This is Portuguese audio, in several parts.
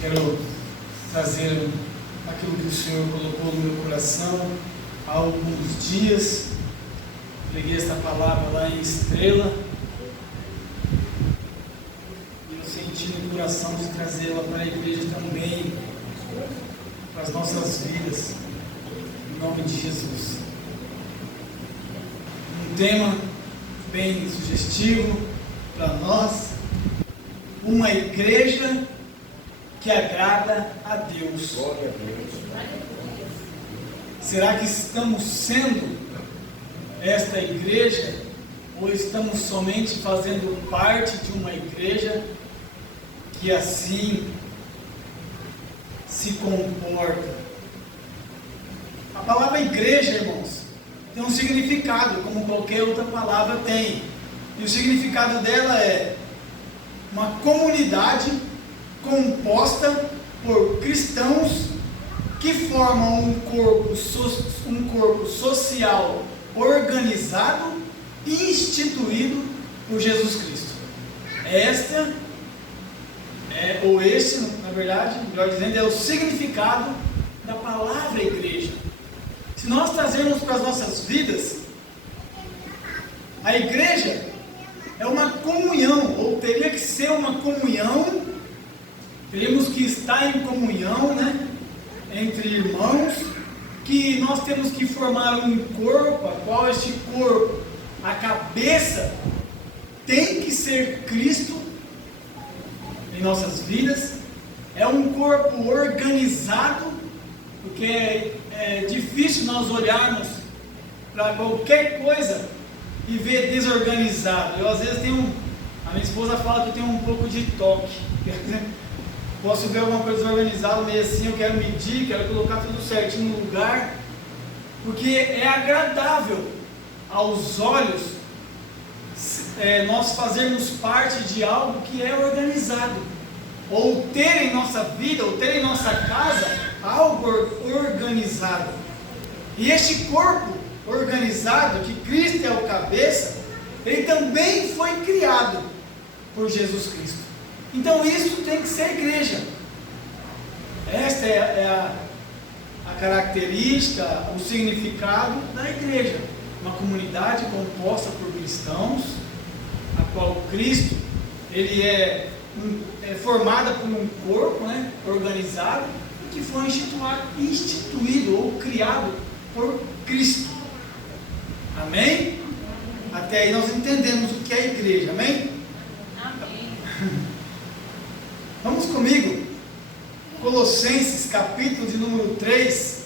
Quero trazer aquilo que o Senhor colocou no meu coração há alguns dias. Peguei esta palavra lá em Estrela e eu senti no coração de trazê-la para a igreja também, para as nossas vidas, em nome de Jesus. Um tema bem sugestivo para nós: uma igreja que agrada a Deus. Glória a Deus. Será que estamos sendo esta igreja, ou estamos somente fazendo parte de uma igreja que assim se comporta? A palavra igreja, irmãos, tem um significado, como qualquer outra palavra tem. E o significado dela é uma comunidade composta por cristãos que formam um corpo social organizado e instituído por Jesus Cristo. Este, na verdade, melhor dizendo, é o significado da palavra igreja. Se nós trazermos para as nossas vidas, a igreja é uma comunhão, ou teria que ser uma comunhão. Teríamos que estar em comunhão, entre irmãos, que nós temos que formar um corpo, a qual este corpo, a cabeça, tem que ser Cristo em nossas vidas. É um corpo organizado, porque é difícil nós olharmos para qualquer coisa e ver desorganizado. Eu às vezes a minha esposa fala que eu tenho um pouco de toque. Posso ver alguma coisa desorganizada, meio assim, eu quero medir, quero colocar tudo certinho no lugar, porque é agradável aos olhos nós fazermos parte de algo que é organizado, ou ter em nossa vida, ou ter em nossa casa algo organizado. E este corpo organizado, que Cristo é o cabeça, ele também foi criado por Jesus Cristo. Então isso tem que ser igreja. Esta é a característica, o significado da igreja. Uma comunidade composta por cristãos, a qual Cristo, ele é formada por um corpo, organizado, que foi instituído ou criado por Cristo. Amém? Até aí nós entendemos o que é a igreja. Amém? Amém. Vamos comigo, Colossenses, capítulo de número 3.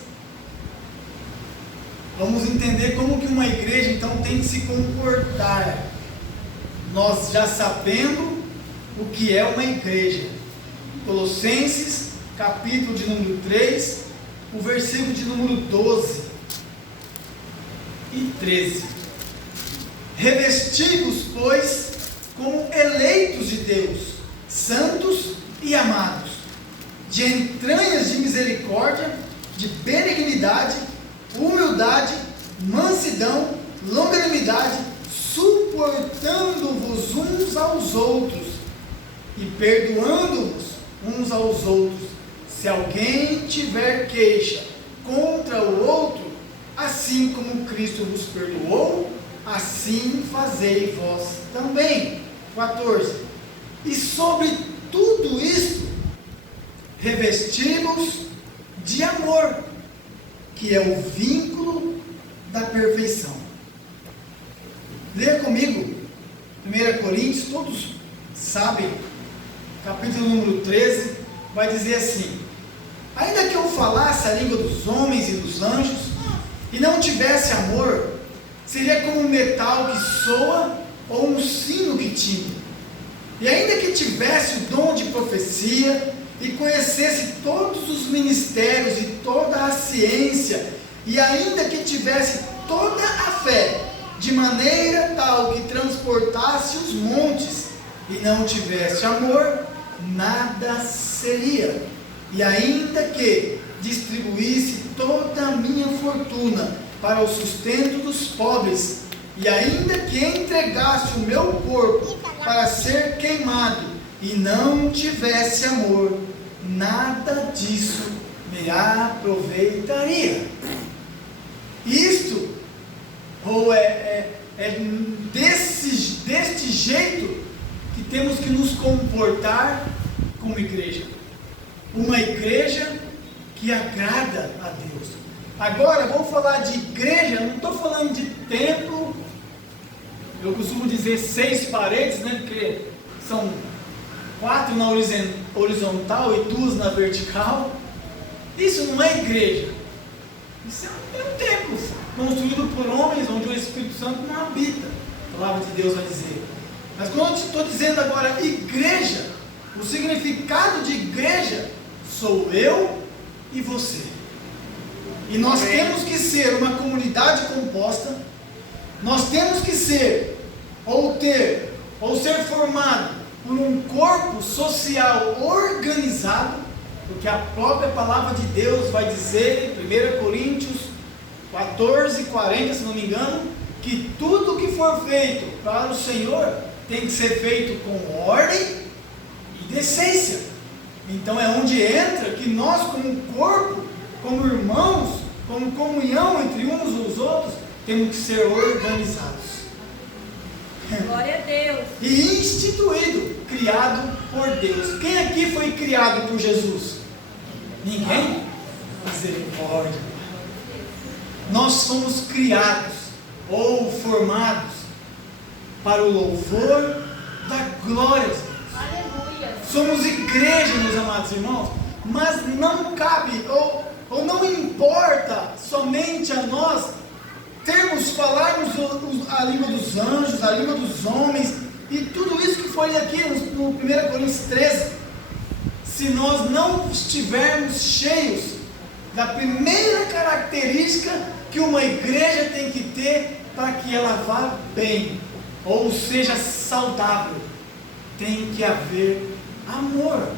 Vamos entender como que uma igreja então tem que se comportar. Nós já sabendo o que é uma igreja. Colossenses, capítulo de número 3, o versículo de número 12 e 13. Revesti-vos, pois, como eleitos de Deus, santos e amados, de entranhas de misericórdia, de benignidade, humildade, mansidão, longanimidade, suportando-vos uns aos outros e perdoando-vos uns aos outros, se alguém tiver queixa contra o outro, assim como Cristo vos perdoou, assim fazei vós também. 14. E sobre tudo isto, revesti-vos de amor, que é o vínculo da perfeição. Leia comigo, 1 Coríntios, todos sabem, capítulo número 13, vai dizer assim: ainda que eu falasse a língua dos homens e dos anjos, e não tivesse amor, seria como um metal que soa, ou um sino que tine. E ainda que tivesse o dom de profecia, e conhecesse todos os ministérios e toda a ciência, e ainda que tivesse toda a fé, de maneira tal que transportasse os montes, e não tivesse amor, nada seria. E ainda que distribuísse toda a minha fortuna para o sustento dos pobres, e ainda que entregasse o meu corpo para ser queimado, e não tivesse amor, nada disso me aproveitaria. Isto, ou é deste jeito que temos que nos comportar como igreja. Uma igreja que agrada a Deus. Agora, vou falar de igreja, não estou falando de templo. Eu costumo dizer 6 paredes, né? Porque são 4 na horizontal e 2 na vertical. Isso não é igreja. Isso é um templo construído por homens, onde o Espírito Santo não habita. A palavra de Deus vai dizer. Mas quando eu estou dizendo agora igreja, o significado de igreja sou eu e você. E nós temos que ser uma comunidade composta. Nós temos que ser, ou ser formado por um corpo social organizado, porque a própria palavra de Deus vai dizer em 1 Coríntios 14:40, se não me engano, que tudo que for feito para o Senhor tem que ser feito com ordem e decência. Então é onde entra que nós, como corpo, como irmãos, como comunhão entre uns e os outros, temos que ser organizados. Glória a Deus. E instituído, criado por Deus. Quem aqui foi criado por Jesus? Ninguém? Misericórdia. Nós fomos criados ou formados para o louvor da glória de Deus. Aleluia. Somos igreja, meus amados irmãos, mas não cabe ou não importa somente a nós falarmos a língua dos anjos, a língua dos homens e tudo isso que foi aqui no 1 Coríntios 13, se nós não estivermos cheios da primeira característica que uma igreja tem que ter para que ela vá bem, ou seja saudável, tem que haver amor.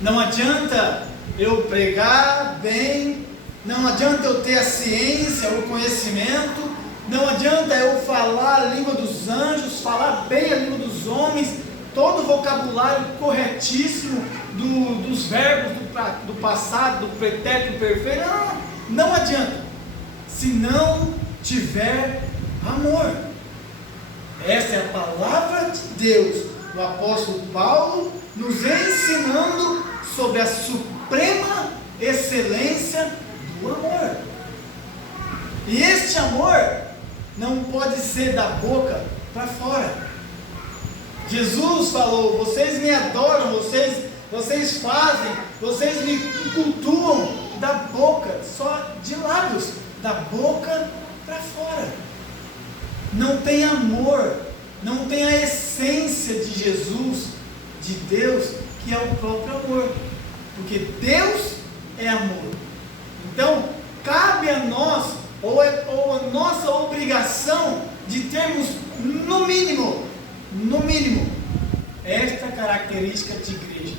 Não adianta eu pregar bem, não adianta eu ter a ciência, o conhecimento, não adianta eu falar a língua dos anjos, falar bem a língua dos homens, todo o vocabulário corretíssimo dos verbos do passado, do pretérito perfeito. Não adianta, se não tiver amor. Essa é a palavra de Deus, o apóstolo Paulo nos ensinando sobre a suprema excelência do amor. E este amor não pode ser da boca para fora. Jesus falou: vocês me adoram, vocês fazem, vocês me cultuam da boca, só de lábios, da boca para fora. Não tem amor, não tem a essência de Jesus, de Deus, que é o próprio amor, porque Deus é amor. Então, cabe a nós, ou a nossa obrigação, de termos no mínimo, esta característica de igreja,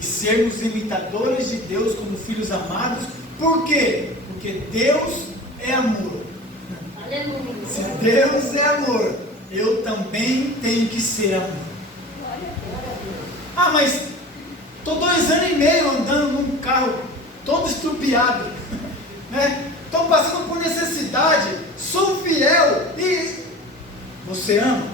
e sermos imitadores de Deus como filhos amados. Por quê? Porque Deus é amor. Aleluia. Se Deus é amor, eu também tenho que ser amor. Ah, mas estou 2 anos e meio andando num carro todo estrupiado, né? Estou passando por necessidade, sou fiel. E você ama?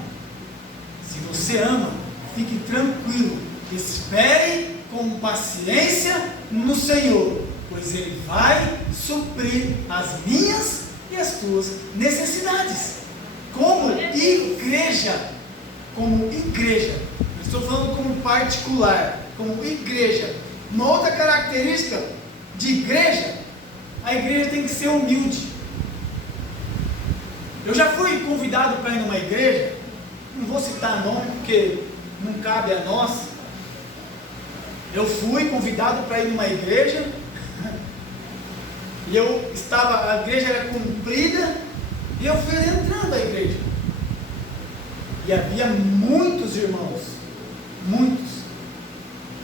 Se você ama, fique tranquilo, espere com paciência no Senhor, pois Ele vai suprir as minhas e as tuas necessidades. Como igreja, eu estou falando como particular, como igreja. Uma outra característica de igreja, a igreja tem que ser humilde. Eu já fui convidado para ir numa igreja, não vou citar nome porque não cabe a nós. Eu fui convidado para ir numa igreja, e a igreja era comprida, e eu fui entrando na igreja, e havia muitos irmãos,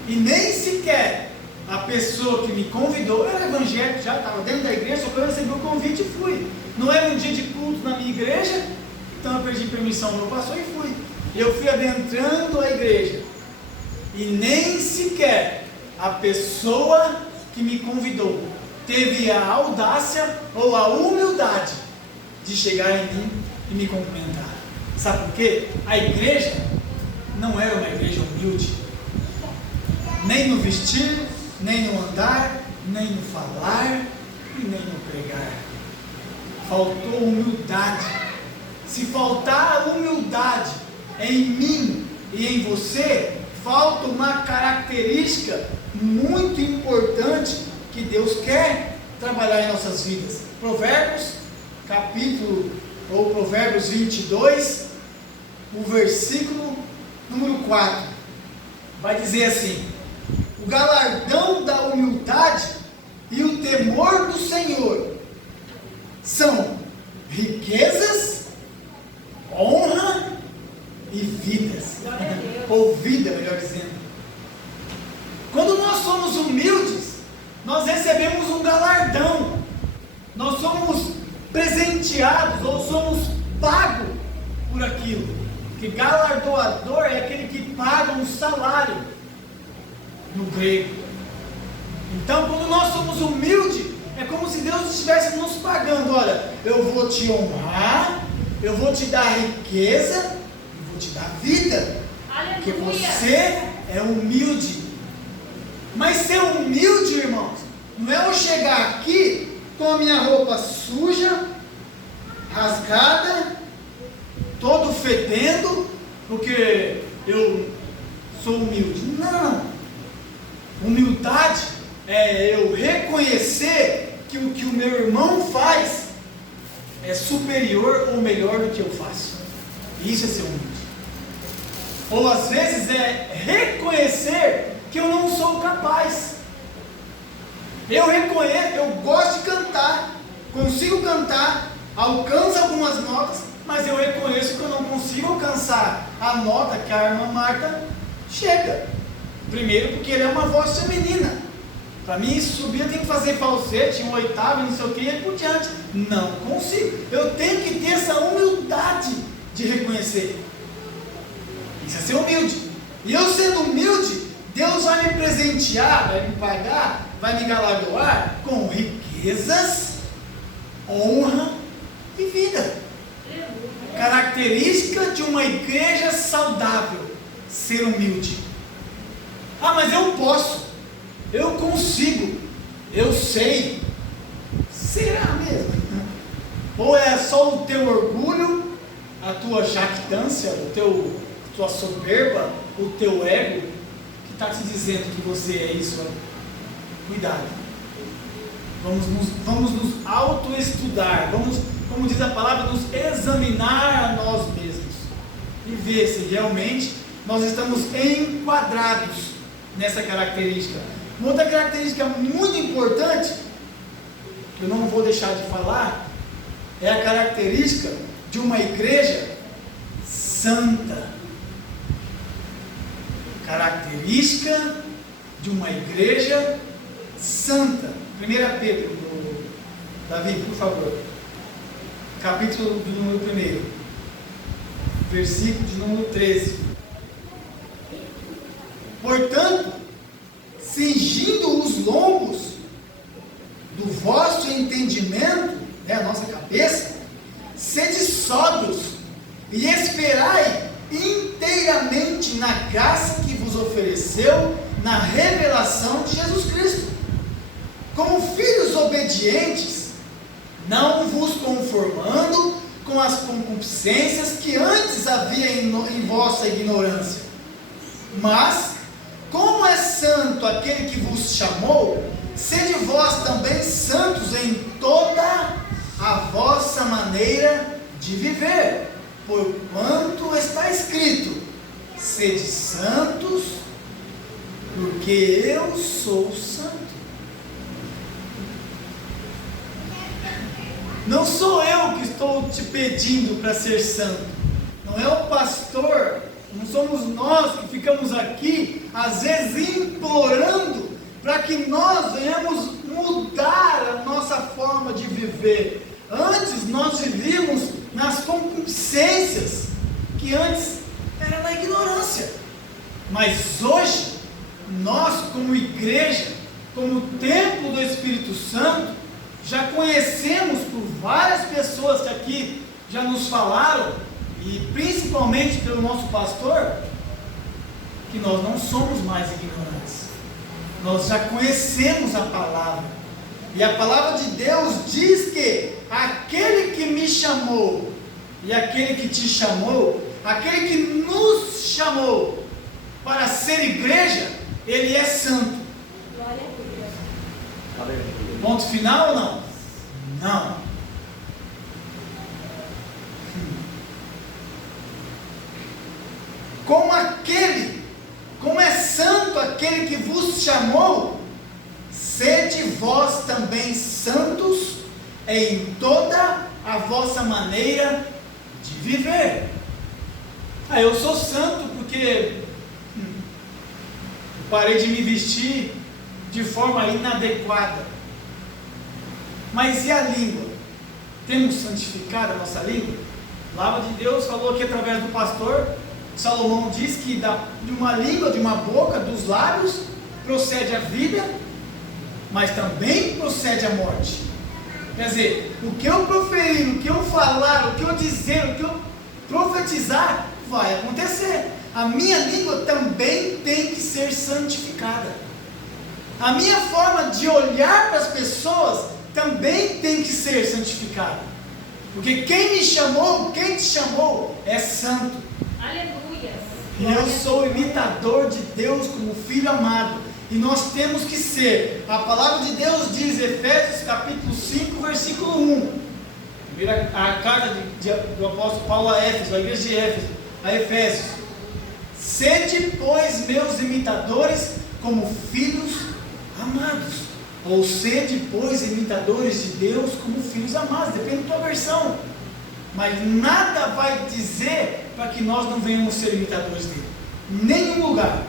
e nem sequer a pessoa que me convidou, eu era evangélico, já estava dentro da igreja, só que eu recebi o convite e fui. Não era um dia de culto na minha igreja, então eu perdi permissão do meu pastor e fui. Eu fui adentrando a igreja, e nem sequer a pessoa que me convidou teve a audácia ou a humildade de chegar em mim e me cumprimentar. Sabe por quê? A igreja não era uma igreja humilde, nem no vestir, nem no andar, nem no falar e nem no pregar. Faltou humildade. Se faltar a humildade em mim e em você, falta uma característica muito importante que Deus quer trabalhar em nossas vidas. Provérbios, Provérbios 22, o versículo número 4, vai dizer assim: o galardão da humildade e o temor do Senhor são riquezas, honra e vidas. Ou vida, melhor dizendo. Quando nós somos humildes, nós recebemos um galardão. Nós somos presenteados ou somos pagos por aquilo. Porque galardoador é aquele que paga um salário no grego. Então, quando nós somos humildes, é como se Deus estivesse nos pagando. Olha, eu vou te honrar, eu vou te dar riqueza, eu vou te dar vida. Porque você é humilde. Mas ser humilde, irmãos, não é eu chegar aqui com a minha roupa suja, rasgada, todo fedendo, porque eu sou humilde. Não. Humildade é eu reconhecer que o que o meu irmão faz é superior ou melhor do que eu faço. Isso é ser humilde. Ou às vezes é reconhecer que eu não sou capaz. Eu reconheço, eu gosto de cantar, consigo cantar, alcanço algumas notas, mas eu reconheço que eu não consigo alcançar a nota que a irmã Marta chega. Primeiro porque ele é uma voz feminina. Para mim subir eu tenho que fazer falsete, um oitavo, não sei o que, e por diante. Não consigo. Eu tenho que ter essa humildade de reconhecer. Isso é ser humilde. E eu sendo humilde, Deus vai me presentear, vai me pagar, vai me galardoar com riquezas, honra e vida. Característica de uma igreja saudável: ser humilde. Ah, mas eu posso, eu consigo, eu sei. Será mesmo? Ou é só o teu orgulho, a tua jactância, a tua soberba, o teu ego que está te dizendo que você é isso? Cuidado. Vamos nos autoestudar, vamos, como diz a palavra, nos examinar a nós mesmos e ver se realmente nós estamos enquadrados nessa característica. Uma outra característica muito importante, que eu não vou deixar de falar, é a característica de uma igreja santa. Característica de uma igreja santa. 1 Pedro, Davi, por favor, capítulo do número 1, versículo de número 13. Portanto, cingindo os lombos do vosso entendimento, a nossa cabeça, sede sóbrios e esperai inteiramente na graça que vos ofereceu na revelação de Jesus Cristo. Como filhos obedientes, não vos conformando com as concupiscências que antes havia em vossa ignorância, mas, como é santo aquele que vos chamou, sede vós também santos em toda a vossa maneira de viver, porquanto está escrito: sede santos, porque eu sou santo. Não sou eu que estou te pedindo para ser santo, não é o pastor, não somos nós que ficamos aqui, às vezes implorando para que nós venhamos mudar a nossa forma de viver. Antes nós vivíamos nas concupiscências, que antes era na ignorância, mas hoje nós, como igreja, como templo do Espírito Santo, já conhecemos por várias pessoas que aqui já nos falaram, e principalmente pelo nosso pastor, que nós não somos mais ignorantes. Nós já conhecemos a palavra. E a palavra de Deus diz que aquele que me chamou e aquele que te chamou, aquele que nos chamou para ser igreja, ele é santo. Glória a Deus. Ponto final ou não? Não. Como é santo aquele que vos chamou, sede vós também santos em toda a vossa maneira de viver. Eu sou santo porque parei de me vestir de forma inadequada. Mas e a língua? Temos santificado a nossa língua? A palavra de Deus falou aqui através do pastor Salomão, diz que de uma língua, de uma boca, dos lábios procede a vida, mas também procede a morte. Quer dizer, o que eu proferir, o que eu falar, o que eu dizer, o que eu profetizar, vai acontecer. A minha língua também tem que ser santificada. A minha forma de olhar para as pessoas também tem que ser santificada. Porque quem me chamou, quem te chamou, é santo. Aleluia. E eu sou imitador de Deus como filho amado. E nós temos que ser. A palavra de Deus diz, Efésios capítulo 5, versículo 1. A carta do apóstolo Paulo a Éfeso, a igreja de Éfeso, a Efésios. Sede, pois, meus imitadores como filhos amados. Ou sede, pois, imitadores de Deus como filhos amados. Depende da tua versão. Mas nada vai dizer para que nós não venhamos ser imitadores dele. Nenhum lugar.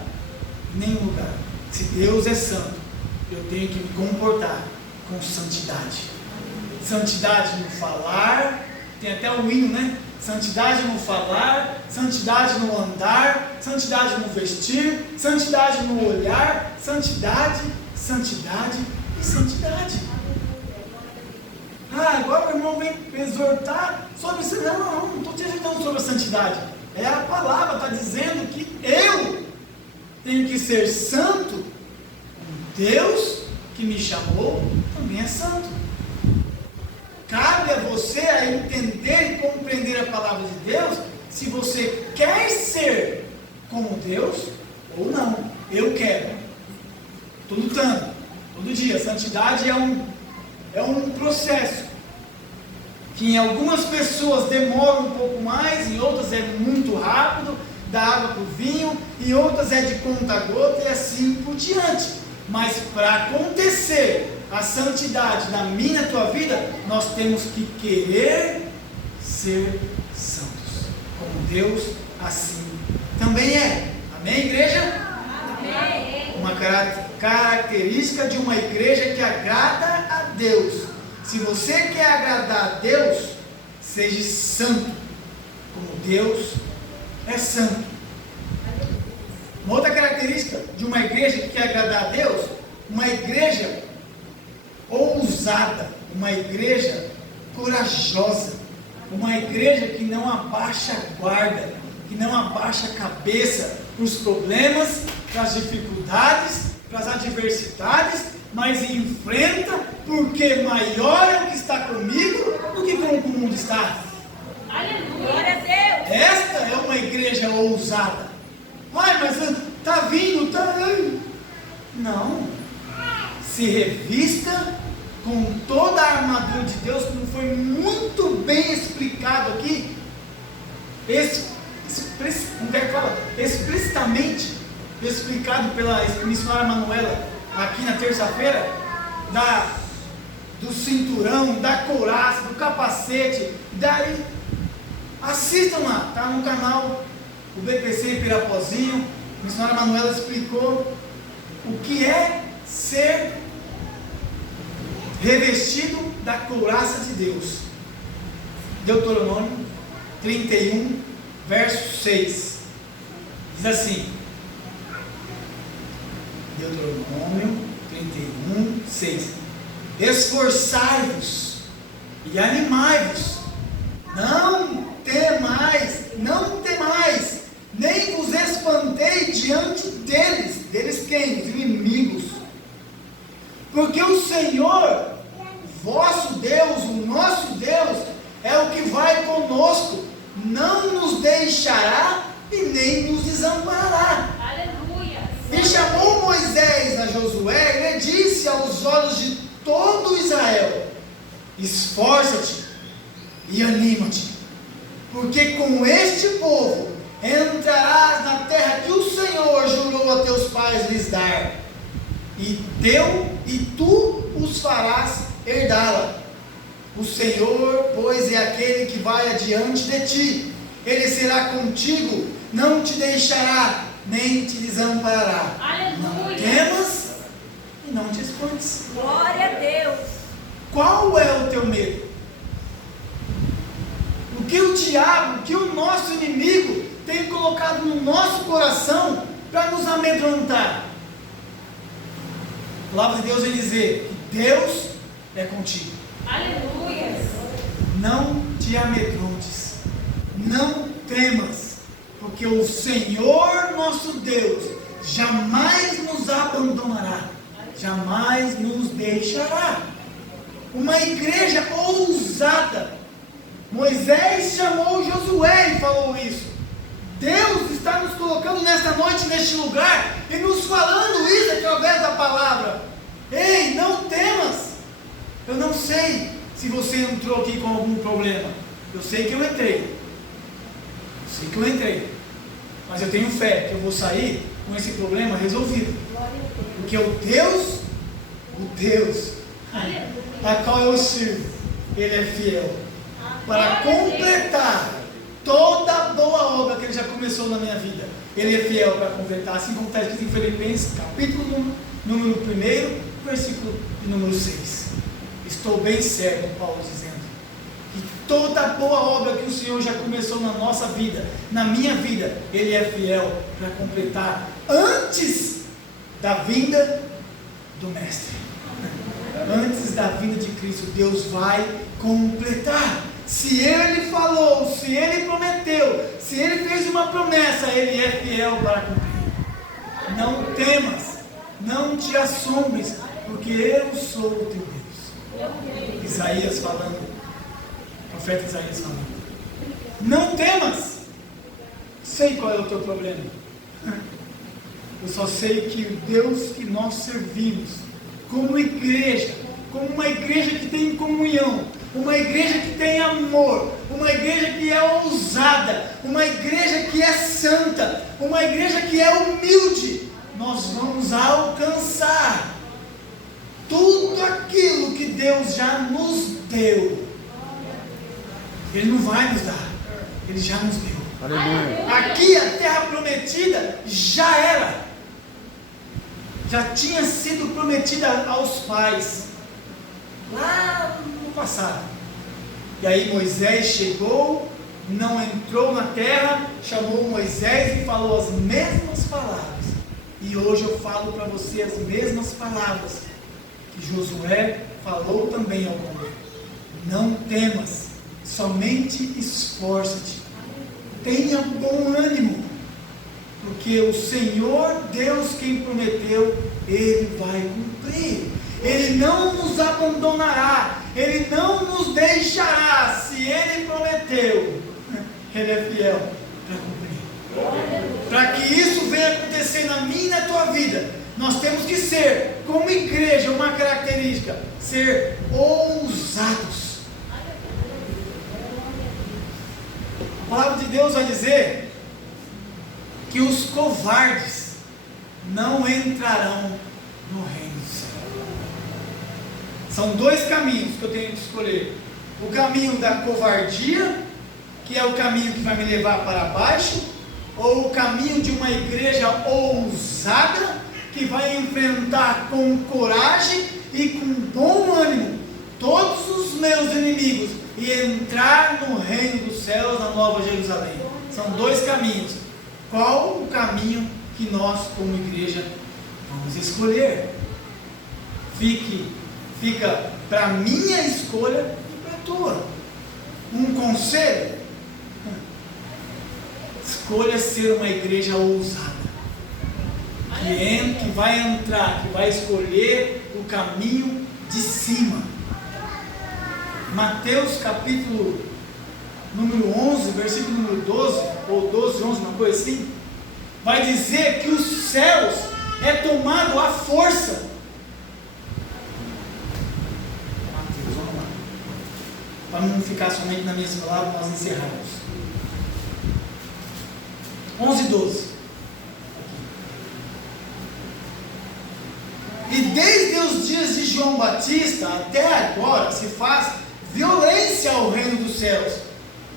Nenhum lugar. Se Deus é santo, eu tenho que me comportar com santidade. Santidade no falar, tem até o hino, né? Santidade no falar, santidade no andar, santidade no vestir, santidade no olhar, santidade, santidade e santidade. Agora o irmão vem exortar sobre isso. Não estou te exortando sobre a santidade. É a palavra, está dizendo que eu tenho que ser santo. Deus que me chamou também é santo. Cabe a você a entender e compreender a palavra de Deus, se você quer ser como Deus ou não. Eu quero. Estou lutando todo dia. Santidade é um processo que em algumas pessoas demora um pouco mais, em outras é muito rápido, da água para o vinho, e outras é de conta a gota e assim por diante. Mas para acontecer a santidade na minha e na tua vida, nós temos que querer ser santos, como Deus assim também é. Amém, igreja? Amém. Uma característica de uma igreja que agrada a Deus. Se você quer agradar a Deus, seja santo, como Deus é santo. Uma outra característica de uma igreja que quer agradar a Deus, uma igreja ousada, uma igreja corajosa, uma igreja que não abaixa a guarda, que não abaixa a cabeça para os problemas, para as dificuldades, para as adversidades, mas enfrenta, porque maior é o que está comigo do que com o mundo está. Aleluia. Glória a Deus. Esta é uma igreja ousada. Mas está vindo, Não. Se revista com toda a armadura de Deus, como foi muito bem explicado aqui, explicitamente explicado pela missionária Manuela aqui na terça-feira, do cinturão, da couraça, do capacete, daí assistam lá, está no canal o BPC Pirapozinho. A missionária Manuela explicou o que é ser revestido da couraça de Deus. Deuteronômio 31, verso 6 diz assim: Deuteronômio 31, 6. Esforçai-vos e animai-vos, não temais, nem vos espantei diante deles quem? Os inimigos, porque o Senhor, vosso Deus, o nosso Deus, é o que vai conosco, não nos deixará e nem nos desamparará. Aleluia. E chamou Moisés a Josué e disse aos olhos de todo Israel: esforça-te e anima-te, porque com este povo entrarás na terra que o Senhor jurou a teus pais lhes dar, e tu os farás herdá-la. O Senhor, pois, é aquele que vai adiante de ti, ele será contigo, não te deixará, nem te desamparará. Aleluia. Não temas e não te espantes. Glória a Deus. Qual é o teu medo? O que o diabo, o que o nosso inimigo tem colocado no nosso coração para nos amedrontar? A palavra de Deus vai dizer que Deus é contigo. Aleluia. Não te amedrontes, não temas, porque o Senhor nosso Deus jamais nos abandonará, jamais nos deixará. Uma igreja ousada. Moisés chamou Josué e falou isso. Deus está nos colocando nesta noite, neste lugar, e nos falando isso através da palavra. Ei, não temas. Eu não sei se você entrou aqui com algum problema. Eu sei que eu entrei. Mas eu tenho fé que eu vou sair com esse problema resolvido. Porque o Deus a qual eu sirvo, Ele é fiel para completar toda a boa obra que Ele já começou na minha vida. Ele é fiel para completar, assim como está escrito em Filipenses, capítulo número 1, versículo de número 6. Estou bem certo, Paulo dizendo, que toda a boa obra que o Senhor já começou na nossa vida, na minha vida, Ele é fiel para completar antes da vinda do Mestre. Antes da vinda de Cristo, Deus vai completar. Se Ele falou, se Ele prometeu, se Ele fez uma promessa, Ele é fiel para cumprir. Não temas, não te assombres, porque eu sou o teu Deus. Isaías falando, profeta Isaías falando. Não temas. Sei qual é o teu problema. Eu só sei que o Deus que nós servimos, como igreja, como uma igreja que tem comunhão, uma igreja que tem amor, uma igreja que é ousada, uma igreja que é santa, uma igreja que é humilde, nós vamos alcançar tudo aquilo que Deus já nos deu. Ele não vai nos dar, Ele já nos deu. Aleluia. Aqui a terra prometida já era. Já tinha sido prometida aos pais, lá no passado. E aí Moisés chegou, não entrou na terra, chamou Moisés e falou as mesmas palavras. E hoje eu falo para você as mesmas palavras que Josué falou também ao povo. Não temas, somente esforça-te. Tenha bom ânimo, porque o Senhor Deus quem prometeu, Ele vai cumprir. Ele não nos abandonará, Ele não nos deixará. Se Ele prometeu, Ele é fiel para cumprir. Para que isso venha acontecer na minha e na tua vida, nós temos que ser, como igreja, uma característica, ser ousados. A palavra de Deus vai dizer que os covardes não entrarão no reino do céu. São dois caminhos que eu tenho que escolher: o caminho da covardia, que é o caminho que vai me levar para baixo, ou o caminho de uma igreja ousada, que vai enfrentar com coragem e com bom ânimo todos os meus inimigos e entrar no reino dos céus, na Nova Jerusalém. São dois caminhos. Qual o caminho que nós, como igreja, Vamos escolher. Fica para minha escolha e para a tua. Um conselho: escolha ser uma igreja ousada, que vai entrar, que vai escolher o caminho de cima. Mateus capítulo número 11, versículo número 12, ou 12, 11, uma coisa assim, vai dizer que os céus é tomado à força. Mateus, vamos lá. Para não ficar somente nas minhas palavras, nós encerramos. 11, 12. E desde os dias de João Batista até agora se faz violência ao reino dos céus,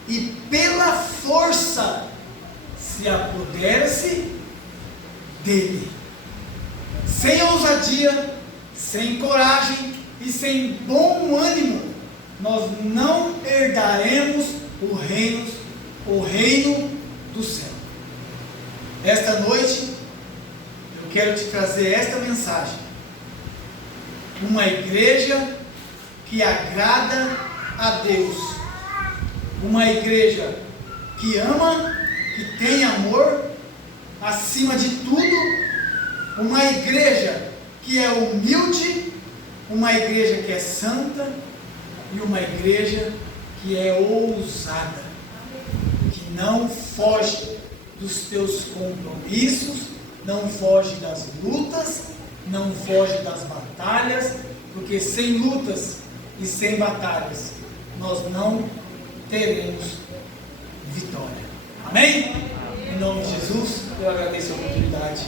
e pela força se apodera-se dele. Sem ousadia, sem coragem e sem bom ânimo, nós não herdaremos o reino do céu. Esta noite, eu quero te trazer esta mensagem. Uma igreja que agrada a Deus. Uma igreja que ama, que tem amor acima de tudo. Uma igreja que é humilde. Uma igreja que é santa. E uma igreja que é ousada. Que não foge dos teus compromissos, não foge das lutas, não foge das batalhas, porque sem lutas e sem batalhas nós não teremos vitória. Amém? Em nome de Jesus, eu agradeço a oportunidade.